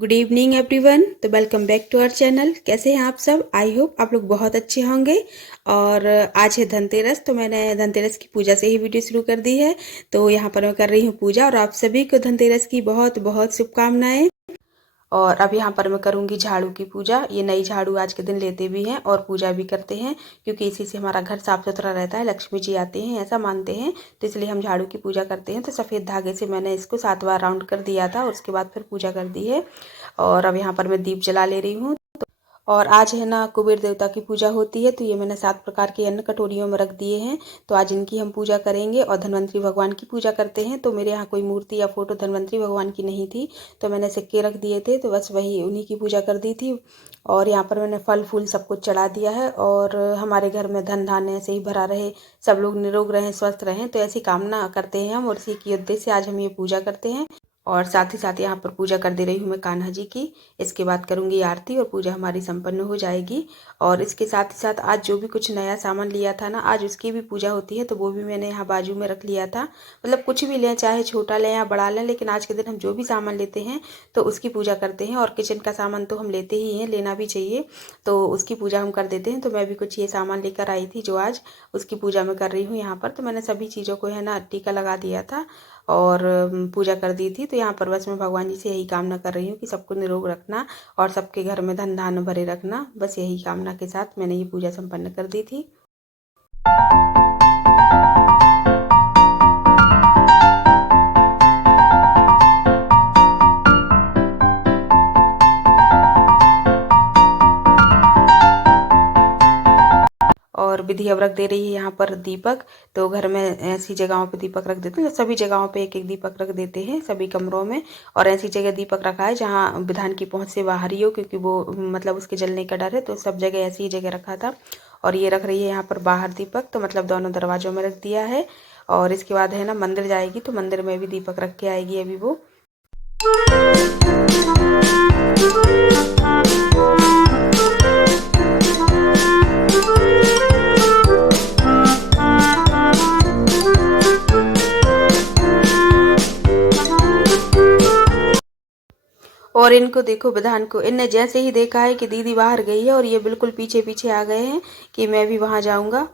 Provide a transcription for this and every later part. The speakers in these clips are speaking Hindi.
Good evening everyone. तो welcome back to our channel. कैसे हैं आप सब? आई होप आप लोग बहुत अच्छे होंगे। और आज है धनतेरस, तो मैंने धनतेरस की पूजा से ही वीडियो शुरू कर दी है। तो यहाँ पर मैं कर रही हूँ पूजा, और आप सभी को धनतेरस की बहुत बहुत शुभकामनाएं। और अब यहाँ पर मैं करूँगी झाड़ू की पूजा। ये नई झाड़ू आज के दिन लेते भी हैं और पूजा भी करते हैं, क्योंकि इसी से हमारा घर साफ सुथरा रहता है, लक्ष्मी जी आते हैं ऐसा मानते हैं। तो इसलिए हम झाड़ू की पूजा करते हैं। तो सफ़ेद धागे से मैंने इसको 7 बार राउंड कर दिया था, उसके बाद फिर पूजा कर दी है। और अब यहाँ पर मैं दीप जला ले रही हूँ। और आज है ना कुबेर देवता की पूजा होती है, तो ये मैंने 7 प्रकार के अन्न कटोरियों में रख दिए हैं। तो आज इनकी हम पूजा करेंगे। और धन्वंतरी भगवान की पूजा करते हैं। तो मेरे यहाँ कोई मूर्ति या फोटो धन्वंतरी भगवान की नहीं थी, तो मैंने सिक्के रख दिए थे, तो बस वही उन्हीं की पूजा कर दी थी। और यहाँ पर मैंने फल फूल सब कुछ चढ़ा दिया है। और हमारे घर में धन धान्य ऐसे ही भरा रहे, सब लोग निरोग रहें, स्वस्थ रहें, तो ऐसी कामना करते हैं हम, और इसी की उद्देश्य से आज हम ये पूजा करते हैं। और साथ ही साथ यहाँ पर पूजा कर दे रही हूँ मैं कान्हा जी की। इसके बाद करूँगी आरती, और पूजा हमारी संपन्न हो जाएगी। और इसके साथ ही साथ आज जो भी कुछ नया सामान लिया था ना, आज उसकी भी पूजा होती है, तो वो भी मैंने यहाँ बाजू में रख लिया था। मतलब कुछ भी लें, चाहे छोटा लें या बड़ा लें, लेकिन आज के दिन हम जो भी सामान लेते हैं तो उसकी पूजा करते हैं। और किचन का सामान तो हम लेते ही हैं, लेना भी चाहिए, तो उसकी पूजा हम कर देते हैं। तो मैं भी कुछ ये सामान लेकर आई थी, जो आज उसकी पूजा मैं कर रही हूँ यहाँ पर। तो मैंने सभी चीज़ों को है ना टीका लगा दिया था और पूजा कर दी थी। तो यहाँ पर बस मैं भगवान जी से यही कामना कर रही हूँ कि सबको निरोग रखना और सबके घर में धन धान्य भरे रखना। बस यही कामना के साथ मैंने ये पूजा संपन्न कर दी थी। और विधि अब रख दे रही है यहाँ पर दीपक। तो घर में ऐसी जगहों पे दीपक रख देते हैं, सभी जगहों पे एक एक दीपक रख देते हैं सभी कमरों में। और ऐसी जगह दीपक रखा है जहाँ विधान की पहुँच से बाहर ही हो, क्योंकि वो मतलब उसके जलने का डर है, तो सब जगह ऐसी ही जगह रखा था। और ये रख रही है यहाँ पर बाहर दीपक, तो मतलब दोनों दरवाजों में रख दिया है। और इसके बाद है ना मंदिर जाएगी, तो मंदिर में भी दीपक रख के आएगी अभी वो। और इनको देखो, विधान को, इनने जैसे ही देखा है कि दीदी बाहर गई है, और ये बिल्कुल पीछे पीछे आ गए हैं कि मैं भी वहां जाऊंगा।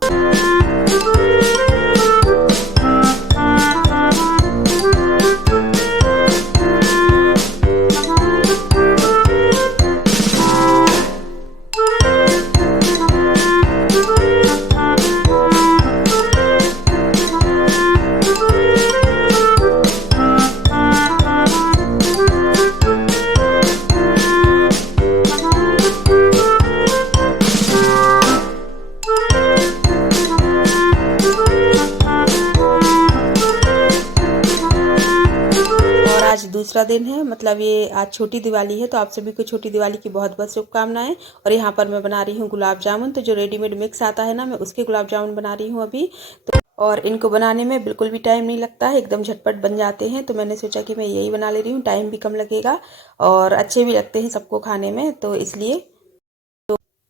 आज दूसरा दिन है, मतलब ये आज छोटी दिवाली है, तो आप सभी को छोटी दिवाली की बहुत बहुत शुभकामनाएं। और यहाँ पर मैं बना रही हूँ गुलाब जामुन। तो जो रेडीमेड मिक्स आता है ना, मैं उसके गुलाब जामुन बना रही हूँ अभी। तो और इनको बनाने में बिल्कुल भी टाइम नहीं लगता है, एकदम झटपट बन जाते हैं। तो मैंने सोचा कि मैं यही बना ले रही हूँ, टाइम भी कम लगेगा और अच्छे भी लगते हैं सबको खाने में, तो इसलिए।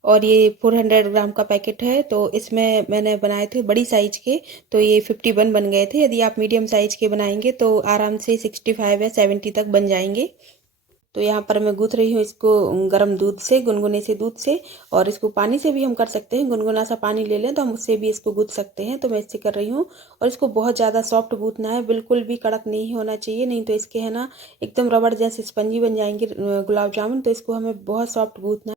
और ये 400 ग्राम का पैकेट है, तो इसमें मैंने बनाए थे बड़ी साइज के, तो ये 51 बन गए थे। यदि आप मीडियम साइज के बनाएंगे तो आराम से 65 या 70 तक बन जाएंगे। तो यहाँ पर मैं गूँथ रही हूँ इसको गर्म दूध से, गुनगुने से दूध से। और इसको पानी से भी हम कर सकते हैं, गुनगुना सा पानी ले लें तो हम उससे भी इसको गूँथ सकते हैं। तो मैं इससे कर रही हूँ। और इसको बहुत ज़्यादा सॉफ्ट गूँथना है, बिल्कुल भी कड़क नहीं होना चाहिए, नहीं तो इसके है ना एकदम रबड़ जैसे स्पंजी बन जाएंगे गुलाब जामुन। तो इसको हमें बहुत सॉफ्ट गूँथना है।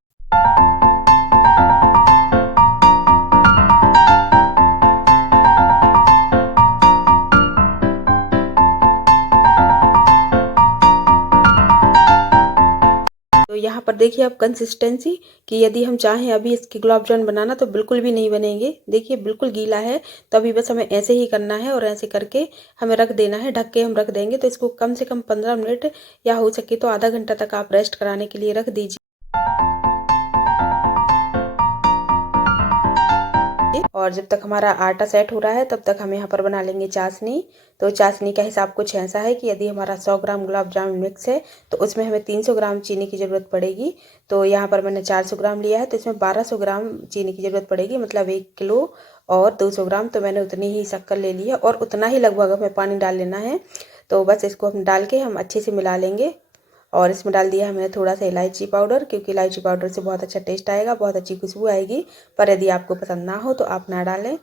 तो यहाँ पर देखिए आप कंसिस्टेंसी, कि यदि हम चाहें अभी इसके गुलाब जामुन बनाना तो बिल्कुल भी नहीं बनेंगे। देखिए बिल्कुल गीला है, तो अभी बस हमें ऐसे ही करना है, और ऐसे करके हमें रख देना है, ढक के हम रख देंगे। तो इसको कम से कम 15 मिनट या हो सके तो आधा घंटा तक आप रेस्ट कराने के लिए रख दीजिए। और जब तक हमारा आटा सेट हो रहा है, तब तक हम यहाँ पर बना लेंगे चाशनी। तो चाशनी का हिसाब कुछ ऐसा है कि यदि हमारा 100 ग्राम गुलाब जामुन मिक्स है, तो उसमें हमें 300 ग्राम चीनी की ज़रूरत पड़ेगी। तो यहाँ पर मैंने 400 ग्राम लिया है, तो इसमें 1200 ग्राम चीनी की ज़रूरत पड़ेगी, मतलब 1 किलो और 200 ग्राम। तो मैंने उतनी ही शक्कर ले ली है, और उतना ही लगभग हमें पानी डाल लेना है। तो बस इसको हम डाल के हम अच्छे से मिला लेंगे। और इसमें डाल दिया है मैंने थोड़ा सा इलायची पाउडर, क्योंकि इलायची पाउडर से बहुत अच्छा टेस्ट आएगा, बहुत अच्छी खुशबू आएगी। पर यदि आपको पसंद ना हो तो आप ना डालें।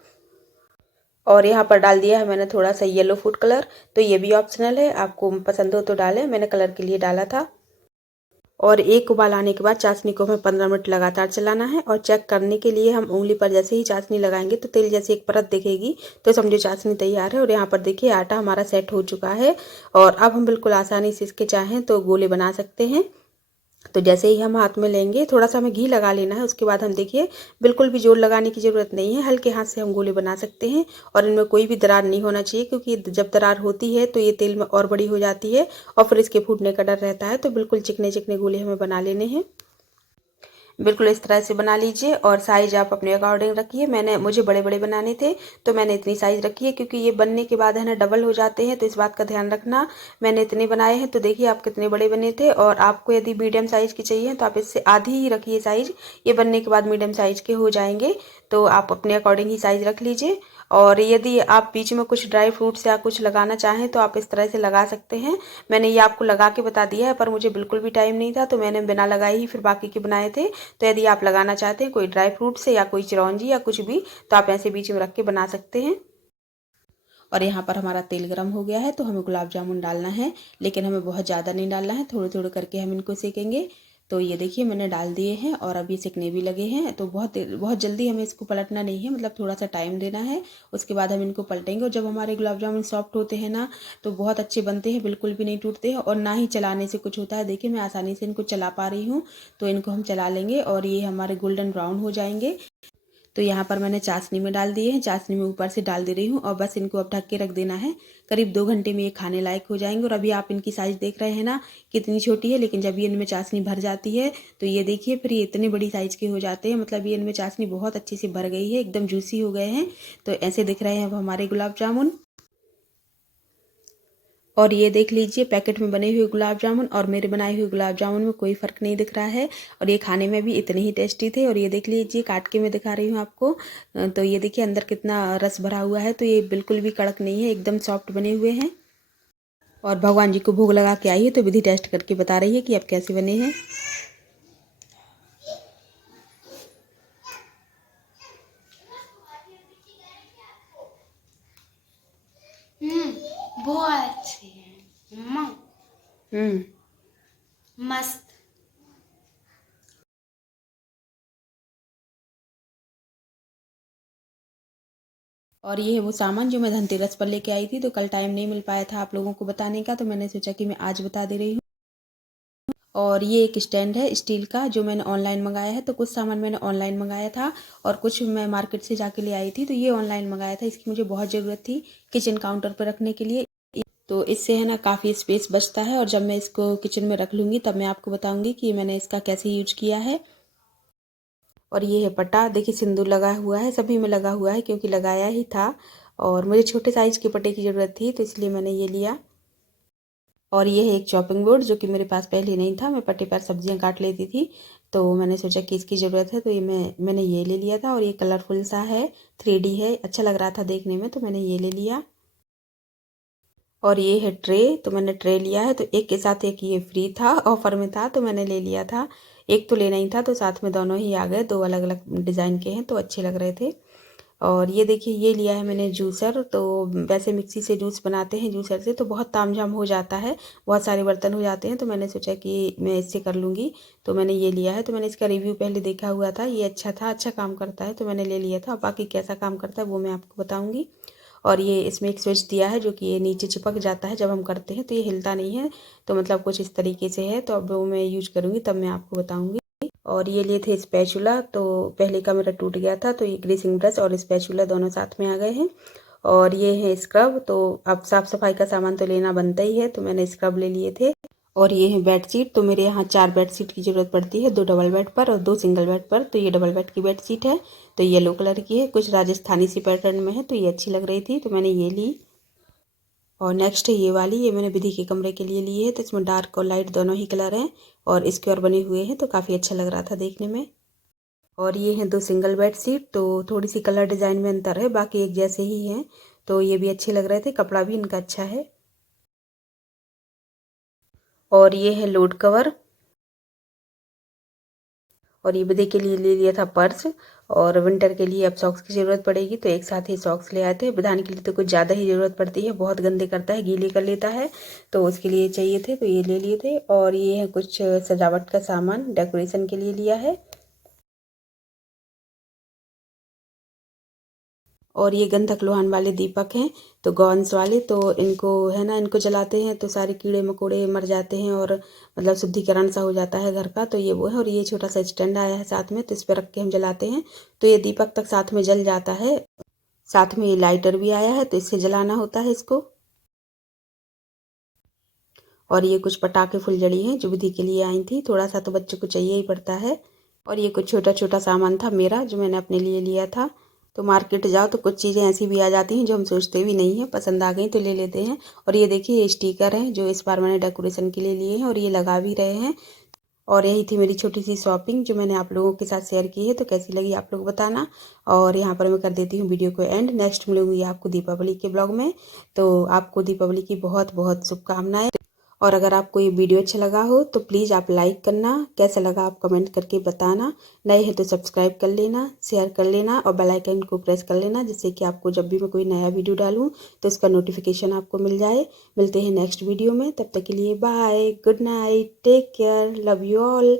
और यहाँ पर डाल दिया है मैंने थोड़ा सा येलो फूड कलर, तो ये भी ऑप्शनल है, आपको पसंद हो तो डालें, मैंने कलर के लिए डाला था। और एक उबाल आने के बाद चाशनी को हमें 15 मिनट लगातार चलाना है। और चेक करने के लिए हम उंगली पर जैसे ही चाशनी लगाएंगे तो तेल जैसे एक परत दिखेगी, तो समझो चाशनी तैयार है। और यहाँ पर देखिए आटा हमारा सेट हो चुका है। और अब हम बिल्कुल आसानी से इसके चाहें तो गोले बना सकते हैं। तो जैसे ही हम हाथ में लेंगे, थोड़ा सा हमें घी लगा लेना है, उसके बाद हम देखिए बिल्कुल भी जोर लगाने की ज़रूरत नहीं है, हल्के हाथ से हम गोले बना सकते हैं। और इनमें कोई भी दरार नहीं होना चाहिए, क्योंकि जब दरार होती है तो ये तेल में और बड़ी हो जाती है और फिर इसके फूटने का डर रहता है। तो बिल्कुल चिकने चिकने गोले हमें बना लेने हैं। बिल्कुल इस तरह से बना लीजिए और साइज आप अपने अकॉर्डिंग रखिए। मुझे बड़े बड़े बनाने थे तो मैंने इतनी साइज रखी है, क्योंकि ये बनने के बाद है ना डबल हो जाते हैं, तो इस बात का ध्यान रखना। मैंने इतने बनाए हैं, तो देखिए आप कितने बड़े बने थे। और आपको यदि मीडियम साइज की चाहिए तो आप इससे आधी ही रखिए साइज, ये बनने के बाद मीडियम साइज के हो जाएंगे। तो आप अपने अकॉर्डिंग ही साइज रख लीजिए। और यदि आप बीच में कुछ ड्राई फ्रूट्स या कुछ लगाना चाहें तो आप इस तरह से लगा सकते हैं। मैंने ये आपको लगा के बता दिया है, पर मुझे बिल्कुल भी टाइम नहीं था, तो मैंने बिना लगाए ही फिर बाकी के बनाए थे। तो यदि आप लगाना चाहते हैं कोई ड्राई फ्रूट से या कोई चिरौंजी या कुछ भी, तो आप ऐसे बीच में रख के बना सकते हैं। और यहाँ पर हमारा तेल गर्म हो गया है, तो हमें गुलाब जामुन डालना है, लेकिन हमें बहुत ज़्यादा नहीं डालना है, थोड़े थोड़े करके हम इनको सेकेंगे। तो ये देखिए मैंने डाल दिए हैं और अभी सेकने भी लगे हैं। तो बहुत जल्दी हमें इसको पलटना नहीं है, मतलब थोड़ा सा टाइम देना है। उसके बाद हम इनको पलटेंगे। और जब हमारे गुलाब जामुन सॉफ्ट होते हैं ना, तो बहुत अच्छे बनते हैं, बिल्कुल भी नहीं टूटते हैं और ना ही चलाने से कुछ होता है। देखिए मैं आसानी से इनको चला पा रही हूँ। तो इनको हम चला लेंगे और ये हमारे गोल्डन ब्राउन हो जाएंगे। तो यहाँ पर मैंने चाशनी में डाल दिए हैं, चाशनी में ऊपर से डाल दे रही हूँ और बस इनको अब ढक के रख देना है। करीब 2 घंटे में ये खाने लायक हो जाएंगे। और अभी आप इनकी साइज़ देख रहे हैं ना कितनी छोटी है, लेकिन जब ये इनमें चाशनी भर जाती है तो ये देखिए फिर ये इतने बड़ी साइज़ के हो जाते हैं। मतलब ये इनमें चाशनी बहुत अच्छी से भर गई है, एकदम जूसी हो गए हैं। तो ऐसे दिख रहे हैं अब हमारे गुलाब जामुन। और ये देख लीजिए पैकेट में बने हुए गुलाब जामुन और मेरे बनाए हुए गुलाब जामुन में कोई फ़र्क नहीं दिख रहा है। और ये खाने में भी इतने ही टेस्टी थे। और ये देख लीजिए काट के मैं दिखा रही हूँ आपको। तो ये देखिए अंदर कितना रस भरा हुआ है, तो ये बिल्कुल भी कड़क नहीं है, एकदम सॉफ्ट बने हुए हैं। और भगवान जी को भोग लगा के आई है, तो विधि टेस्ट करके बता रही है कि अब कैसे बने हैं। बहुत अच्छे हैं मम्मा। हम्म मस्त। और ये है वो सामान जो मैं धनतेरस पर लेके आई थी। तो कल टाइम नहीं मिल पाया था आप लोगों को बताने का, तो मैंने सोचा कि मैं आज बता दे रही हूँ। और ये एक स्टैंड है स्टील का, जो मैंने ऑनलाइन मंगाया है। तो कुछ सामान मैंने ऑनलाइन मंगाया था और कुछ मैं मार्केट से जाके ले आई थी। तो ये ऑनलाइन मंगाया था, इसकी मुझे बहुत ज़रूरत थी किचन काउंटर पर रखने के लिए। तो इससे है ना काफ़ी स्पेस बचता है। और जब मैं इसको किचन में रख लूँगी तब मैं आपको बताऊँगी कि मैंने इसका कैसे यूज किया है। और ये है पट्टा, देखिए सिंदूर लगा हुआ है, सभी में लगा हुआ है क्योंकि लगाया ही था। और मुझे छोटे साइज़ के पट्टे की ज़रूरत थी, तो इसलिए मैंने ये लिया। और ये है एक चॉपिंग बोर्ड, जो कि मेरे पास पहले नहीं था, मैं पट्टे पर सब्जियां काट लेती थी। तो मैंने सोचा कि इसकी ज़रूरत है, तो ये मैंने ये ले लिया था। और ये कलरफुल सा है, 3D है, अच्छा लग रहा था देखने में, तो मैंने ये ले लिया। और ये है ट्रे, तो मैंने ट्रे लिया है। तो एक के साथ एक ये फ्री था, ऑफर में था, तो मैंने ले लिया था। एक तो लेना ही था, तो साथ में दोनों ही आ गए, दो अलग अलग डिज़ाइन के हैं, तो अच्छे लग रहे थे। और ये देखिए ये लिया है मैंने जूसर। तो वैसे मिक्सी से जूस बनाते हैं जूसर से, तो बहुत तामझाम हो जाता है, बहुत सारे बर्तन हो जाते हैं। तो मैंने सोचा कि मैं इससे कर लूँगी, तो मैंने ये लिया है। तो मैंने इसका रिव्यू पहले देखा हुआ था, ये अच्छा था, अच्छा काम करता है, तो मैंने ले लिया था। बाकी कैसा काम करता है वो मैं आपको बताऊँगी। और ये इसमें एक स्विच दिया है, जो कि ये नीचे चिपक जाता है जब हम करते हैं, तो ये हिलता नहीं है। तो मतलब कुछ इस तरीके से है। तो अब वो मैं यूज करूँगी तब मैं आपको बताऊँगी। और ये लिए थे स्पैचुला, तो पहले का मेरा टूट गया था, तो ये ग्रीसिंग ब्रश और स्पैचुला दोनों साथ में आ गए हैं। और ये है स्क्रब, तो अब साफ़ सफाई का सामान तो लेना बनता ही है, तो मैंने स्क्रब ले लिए थे। और ये है बेडशीट, तो मेरे यहाँ 4 बेडशीट की ज़रूरत पड़ती है, 2 डबल बेड पर और 2 सिंगल बेड पर। तो ये डबल बेड की बेडशीट है, तो येलो कलर की है, कुछ राजस्थानी सी पैटर्न में है, तो ये अच्छी लग रही थी, तो मैंने ये ली। और नेक्स्ट है ये वाली, ये मैंने विधि के कमरे के लिए ली है। तो इसमें डार्क और लाइट दोनों ही कलर हैं और स्क्वायर बने हुए हैं, तो काफ़ी अच्छा लग रहा था देखने में। और ये हैं 2 सिंगल बेड शीट, तो थोड़ी सी कलर डिज़ाइन में अंतर है, बाकी एक जैसे ही हैं। तो ये भी अच्छे लग रहे थे, कपड़ा भी इनका अच्छा है। और ये है लोड कवर। और ये बर्थडे के लिए ले लिया था पर्स। और विंटर के लिए अब सॉक्स की ज़रूरत पड़ेगी तो एक साथ ही सॉक्स ले आए थे। विधान के लिए तो कुछ ज़्यादा ही ज़रूरत पड़ती है, बहुत गंदे करता है, गीले कर लेता है, तो उसके लिए चाहिए थे तो ये ले लिए थे। और ये है कुछ सजावट का सामान, डेकोरेशन के लिए लिया है। और ये गंधक लोहान वाले दीपक हैं, तो गॉन्स वाले, तो इनको है ना, इनको जलाते हैं तो सारे कीड़े मकोड़े मर जाते हैं और मतलब शुद्धिकरण सा हो जाता है घर का, तो ये वो है। और ये छोटा सा स्टैंड आया है साथ में, तो इस पर रख के हम जलाते हैं तो ये दीपक तक साथ में जल जाता है। साथ में ये लाइटर भी आया है तो इससे जलाना होता है इसको। और ये कुछ पटाखे फुलझड़ी हैं जो विधि के लिए आई थी, थोड़ा सा तो बच्चों को चाहिए ही पड़ता है। और ये कुछ छोटा छोटा सामान था मेरा जो मैंने अपने लिए लिया था। तो मार्केट जाओ तो कुछ चीज़ें ऐसी भी आ जाती हैं जो हम सोचते भी नहीं हैं, पसंद आ गई तो ले लेते हैं। और ये देखिए ये स्टिकर हैं जो इस बार मैंने डेकोरेशन के लिए लिए हैं और ये लगा भी रहे हैं। और यही थी मेरी छोटी सी शॉपिंग जो मैंने आप लोगों के साथ शेयर की है, तो कैसी लगी आप लोग बताना। और यहाँ पर मैं कर देती हूँ वीडियो को एंड। नेक्स्ट मिलूंगी आपको दीपावली के ब्लॉग में। तो आपको दीपावली की बहुत बहुत शुभकामनाएं। और अगर आपको ये वीडियो अच्छा लगा हो तो प्लीज़ आप लाइक करना, कैसा लगा आप कमेंट करके बताना। नए हैं तो सब्सक्राइब कर लेना, शेयर कर लेना और बेल आइकन को प्रेस कर लेना, जिससे कि आपको जब भी मैं कोई नया वीडियो डालूँ तो इसका नोटिफिकेशन आपको मिल जाए। मिलते हैं नेक्स्ट वीडियो में, तब तक के लिए bye, good night, take care, love you all.